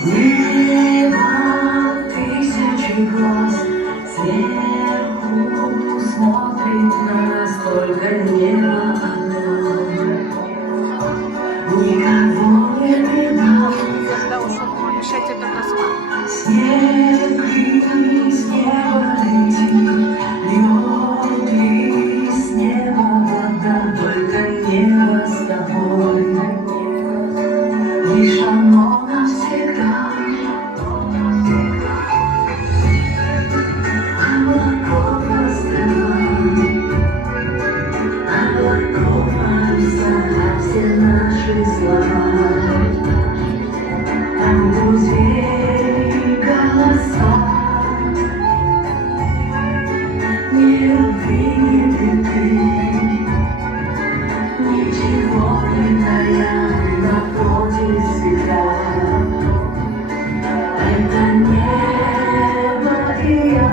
Небо тысячи глаз сверху смотрит на нас, только небо одно. Никого не видно. Когда ушел, мешайте только звук. Снег из неба летит, льет из неба вода, только небо с тобой. Лишь оно навсегда. Облаков островам, облаков марса, все наши слова. Там друзей голоса, ни любви, ни беды, ничего не тая, напротив себя. Это небо и я.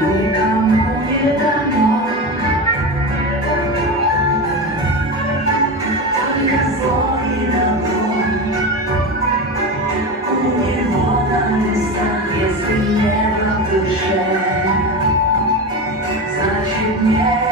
Никому не дано, только зло и добро. У него на листах, если небо в душе, значит нет.